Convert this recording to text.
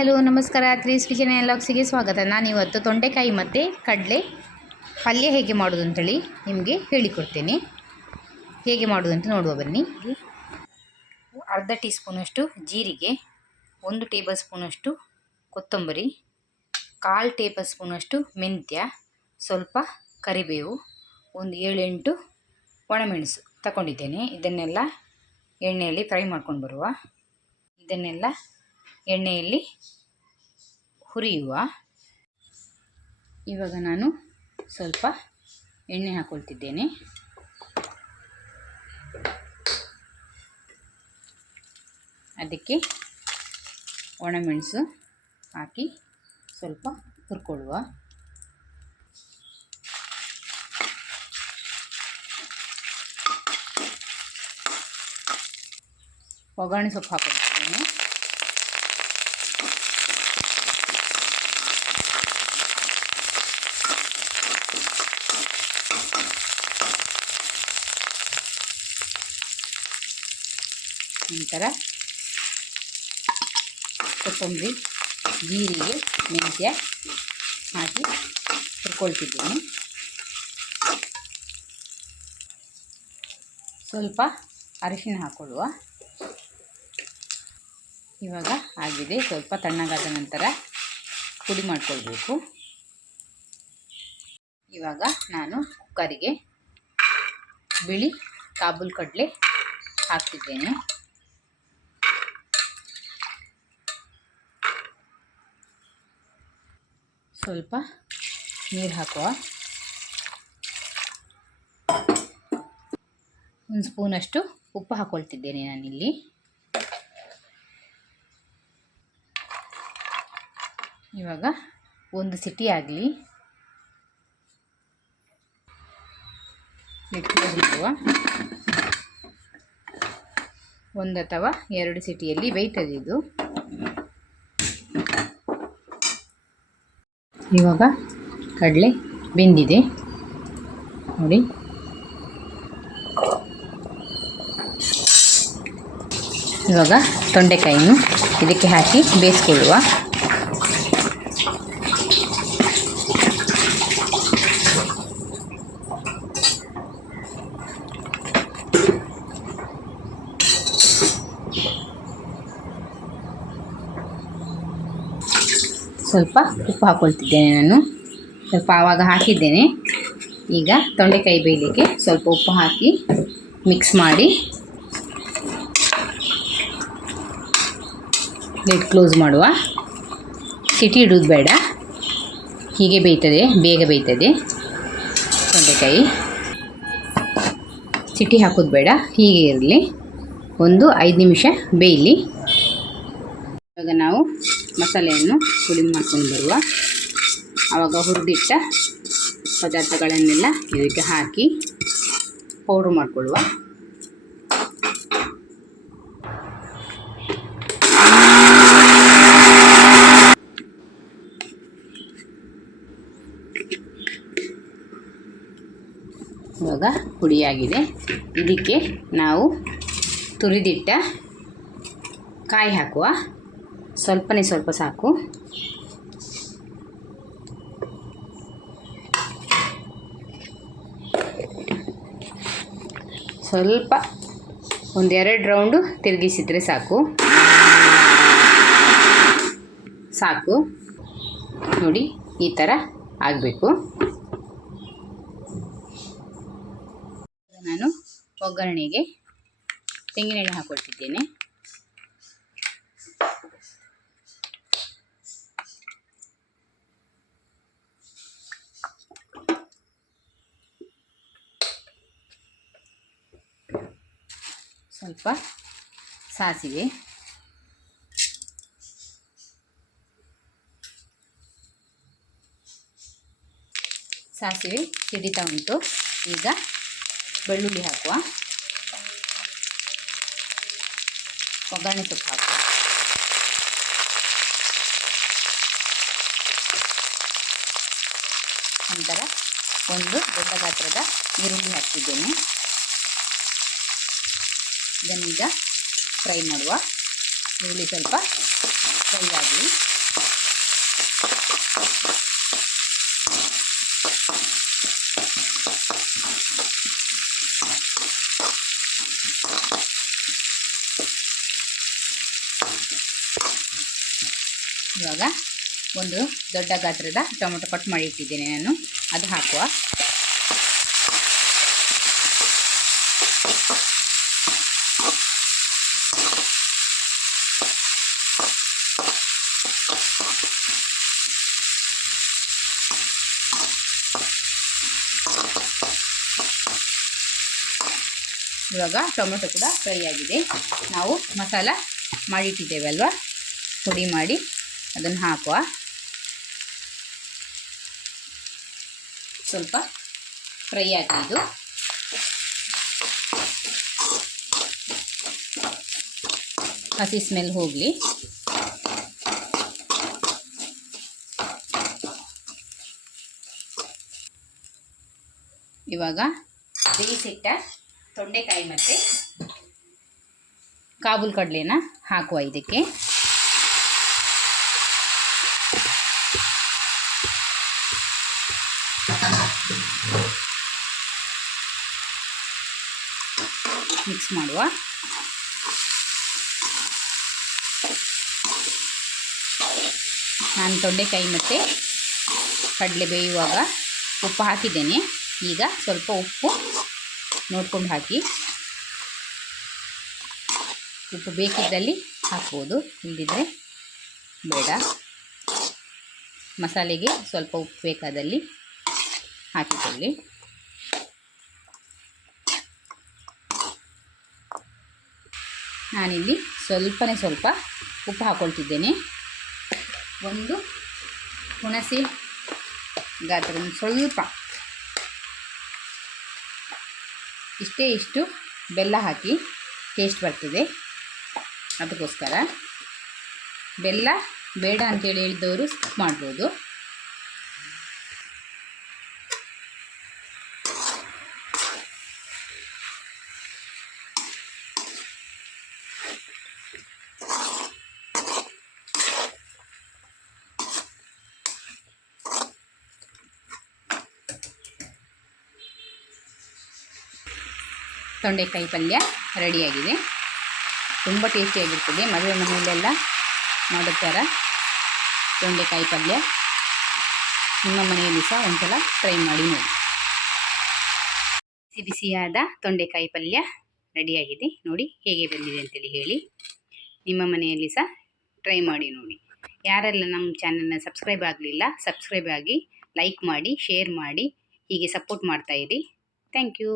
Hello ನಮಸ್ಕಾರ. Threes kitchen and ವ್ಲಾಗ್ಸಿಗೆ ಸ್ವಾಗತ. ನಾನಿವತ್ತು ತೊಂಡೆಕಾಯಿ ಮತ್ತು ಕಡಲೆ ಪಲ್ಯ ಹೇಗೆ ಮಾಡೋದು ಅಂತೇಳಿ ನಿಮಗೆ ಹೇಳಿಕೊಡ್ತೇನೆ. ಹೇಗೆ ಮಾಡೋದು ಅಂತ ನೋಡುವ ಬನ್ನಿ. ಅರ್ಧ ಟೀ ಸ್ಪೂನಷ್ಟು ಜೀರಿಗೆ, 1 ಟೇಬಲ್ ಸ್ಪೂನಷ್ಟು ಕೊತ್ತಂಬರಿ, 1/4 ಟೇಬಲ್ ಸ್ಪೂನಷ್ಟು ಮೆಂತ್ಯ, ಸ್ವಲ್ಪ ಕರಿಬೇವು, ಒಂದು 7-8 ಒಣಮೆಣಸು ತಗೊಂಡಿದ್ದೇನೆ. ಇದನ್ನೆಲ್ಲ ಎಣ್ಣೆಯಲ್ಲಿ ಫ್ರೈ ಮಾಡ್ಕೊಂಡು ಬರುವ. ಇದನ್ನೆಲ್ಲ ಎಣ್ಣೆಯಲ್ಲಿ ಹುರಿಯುವ. ಇವಾಗ ನಾನು ಸ್ವಲ್ಪ ಎಣ್ಣೆ ಹಾಕ್ಕೊಳ್ತಿದ್ದೇನೆ. ಅದಕ್ಕೆ ಒಣಮೆಣಸು ಹಾಕಿ ಸ್ವಲ್ಪ ಹುರ್ಕೊಳ್ಳುವ. ಒಗ್ಗರಣೆ ಸೊಪ್ಪು ಹಾಕ್ಕೊಳ್ತಿದ್ದೇನೆ. ನಂತರ ಕೊತ್ತಂಬರಿ, ಜೀರಿಗೆ, ಮೆಂತ್ಯ ಹಾಕಿ ಹುರ್ಕೊಳ್ತಿದ್ದೇನೆ. ಸ್ವಲ್ಪ ಅರಿಶಿನ ಹಾಕ್ಕೊಳ್ಳುವ. ಇವಾಗ ಆಗಿದೆ. ಸ್ವಲ್ಪ ತಣ್ಣಗಾದ ನಂತರ ಪುಡಿ ಮಾಡಿಕೊಳ್ಬೇಕು. ಇವಾಗ ನಾನು ಕುಕ್ಕರಿಗೆ ಬಿಳಿ ಕಾಬೂಲ್ ಕಡಲೆ ಹಾಕ್ತಿದ್ದೇನೆ. ಸ್ವಲ್ಪ ನೀರು ಹಾಕುವ. 1 ಸ್ಪೂನಷ್ಟು ಉಪ್ಪು ಹಾಕ್ಕೊಳ್ತಿದ್ದೇನೆ ನಾನಿಲ್ಲಿ. ಇವಾಗ 1 ಸಿಟಿ ಆಗಲಿ. ಇಡುವ. 1 ಅಥವಾ 2 ಸಿಟಿಯಲ್ಲಿ ಬೇಯ್ತದೆ ಇದು. ಇವಾಗ ಕಡಲೆ ಬೆಂದಿದೆ ನೋಡಿ. ಇವಾಗ ತೊಂಡೆಕಾಯಿಯನ್ನು ಇದಕ್ಕೆ ಹಾಕಿ ಬೇಯಿಸ್ಕೊಳ್ಳುವ. ಸ್ವಲ್ಪ ಉಪ್ಪು ಹಾಕ್ಕೊಳ್ತಿದ್ದೇನೆ ನಾನು. ಸ್ವಲ್ಪ ಆವಾಗ ಹಾಕಿದ್ದೇನೆ. ಈಗ ತೊಂಡೆಕಾಯಿ ಬೇಯಲಿಕ್ಕೆ ಸ್ವಲ್ಪ ಉಪ್ಪು ಹಾಕಿ ಮಿಕ್ಸ್ ಮಾಡಿ ಲಿಡ್ ಕ್ಲೋಸ್ ಮಾಡುವ. ಸಿಟಿ ಇಡೋದು ಬೇಡ, ಹೀಗೆ ಬೇಯ್ತದೆ, ಬೇಗ ಬೇಯ್ತದೆ ತೊಂಡೆಕಾಯಿ. ಸಿಟಿ ಹಾಕೋದು ಬೇಡ, ಹೀಗೆ ಇರಲಿ. ಒಂದು 5 ನಿಮಿಷ ಬೇಯಲಿ. ಇವಾಗ ನಾವು ಮಸಾಲೆಯನ್ನು ಪುಡಿ ಮಾಡ್ಕೊಂಡು ಬರುವ. ಆವಾಗ ಹುರಿದಿಟ್ಟ ಪದಾರ್ಥಗಳನ್ನೆಲ್ಲ ಇದಕ್ಕೆ ಹಾಕಿ ಪೌಡ್ರ್ ಮಾಡಿಕೊಳ್ಳುವ. ಇವಾಗ ಪುಡಿಯಾಗಿದೆ. ಇದಕ್ಕೆ ನಾವು ತುರಿದಿಟ್ಟ ಕಾಯಿ ಹಾಕುವ. ಸ್ವಲ್ಪನೇ ಸ್ವಲ್ಪ ಸಾಕು. ಸ್ವಲ್ಪ 1-2 ರೌಂಡು ತಿರುಗಿಸಿದರೆ ಸಾಕು. ನೋಡಿ, ಈ ಥರ ಆಗಬೇಕು. ನಾನು ಒಗ್ಗರಣೆಗೆ ತೆಂಗಿನೆಣ್ಣೆ ಹಾಕ್ಕೊಳ್ತಿದ್ದೇನೆ. ಸ್ವಲ್ಪ ಸಾಸಿವೆ, ಸಿಡಿತಾ ಉಂಟು. ಈಗ ಬೆಳ್ಳುಳ್ಳಿ ಹಾಕುವ. ಒಗ್ಗರಣೆ ಸೊಪ್ಪು ಹಾಕುವ. ನಂತರ 1 ದೊಡ್ಡ ಗಾತ್ರದ ಈರುಳ್ಳಿ ಹಾಕ್ತಿದ್ದೇನೆ. ಇದನ್ನೀಗ ಫ್ರೈ ಮಾಡುವ. ಈರುಳ್ಳಿ ಸ್ವಲ್ಪ ಫ್ರೈ ಆಗಲಿ. ಇವಾಗ ಒಂದು ದೊಡ್ಡ ಗಾತ್ರದ ಟೊಮೆಟೊ ಕಟ್ ಮಾಡಿ ಇಟ್ಟಿದ್ದೇನೆ ನಾನು, ಅದು ಹಾಕುವ. ಇವಾಗ ಟೊಮೆಟೊ ಕೂಡ ಫ್ರೈ ಆಗಿದೆ. ನಾವು ಮಸಾಲ ಮಾಡಿಟ್ಟಿದ್ದೇವೆ ಅಲ್ವಾ, ಪುಡಿ ಮಾಡಿ ಅದನ್ನು ಹಾಕುವ. ಸ್ವಲ್ಪ ಫ್ರೈ ಆಗಿ ಇದು ಹಸಿ ಸ್ಮೆಲ್ ಹೋಗಲಿ. ಇವಾಗ ಬೇಯಿಸಿಟ್ಟ ತೊಂಡೆಕಾಯಿ ಮತ್ತು ಕಾಬೂಲ್ ಕಡಲೆನ ಹಾಕುವ ಇದಕ್ಕೆ. ಮಿಕ್ಸ್ ಮಾಡುವ. ನಾನು ತೊಂಡೆಕಾಯಿ ಮತ್ತು ಕಡಲೆ ಬೇಯುವಾಗ ಉಪ್ಪು ಹಾಕಿದ್ದೇನೆ. ಈಗ ಸ್ವಲ್ಪ ಉಪ್ಪು ನೋಡ್ಕೊಂಡು ಹಾಕಿ. ಉಪ್ಪು ಬೇಕಿದ್ದಲ್ಲಿ ಹಾಕ್ಬೋದು, ಇಲ್ಲದಿದ್ದರೆ ಬೇಡ. ಮಸಾಲೆಗೆ ಸ್ವಲ್ಪ ಉಪ್ಪು ಬೇಕಾದಲ್ಲಿ ಹಾಕಿಕೊಳ್ಳಿ. ನಾನಿಲ್ಲಿ ಸ್ವಲ್ಪ ಉಪ್ಪು ಹಾಕ್ಕೊಳ್ತಿದ್ದೇನೆ. ಒಂದು ಹುಣಸೆ ಗಾತ್ರದ ಸ್ವಲ್ಪ ಇಷ್ಟು ಬೆಲ್ಲ ಹಾಕಿ ಟೇಸ್ಟ್ ಬರ್ತದೆ, ಅದಕ್ಕೋಸ್ಕರ. ಬೆಲ್ಲ ಬೇಡ ಅಂತೇಳಿ ಹೇಳಿದವರು ಸ್ಕಿಪ್ ಮಾಡ್ಬೋದು. ತೊಂಡೆಕಾಯಿ ಪಲ್ಯ ರೆಡಿಯಾಗಿದೆ. ತುಂಬ ಟೇಸ್ಟಿಯಾಗಿರ್ತದೆ. ಮದುವೆ ಮನೆಯಲ್ಲೆಲ್ಲ ಮಾಡೋ ಥರ ತೊಂಡೆಕಾಯಿ ಪಲ್ಯ ನಿಮ್ಮ ಮನೆಯಲ್ಲಿ ಸಹ ಒಂದ್ಸಲ ಟ್ರೈ ಮಾಡಿ ನೋಡಿ. ಬಿಸಿಯಾದ ತೊಂಡೆಕಾಯಿ ಪಲ್ಯ ರೆಡಿಯಾಗಿದೆ. ನೋಡಿ ಹೇಗೆ ಬಂದಿದೆ ಅಂತೇಳಿ ಹೇಳಿ. ನಿಮ್ಮ ಮನೆಯಲ್ಲಿ ಸಹ ಟ್ರೈ ಮಾಡಿ ನೋಡಿ. ಯಾರೆಲ್ಲ ನಮ್ಮ ಚಾನಲ್ನ ಸಬ್ಸ್ಕ್ರೈಬ್ ಆಗಲಿಲ್ಲ, ಸಬ್ಸ್ಕ್ರೈಬ್ ಆಗಿ, ಲೈಕ್ ಮಾಡಿ, ಶೇರ್ ಮಾಡಿ, ಹೀಗೆ ಸಪೋರ್ಟ್ ಮಾಡ್ತಾಯಿರಿ. Thank you.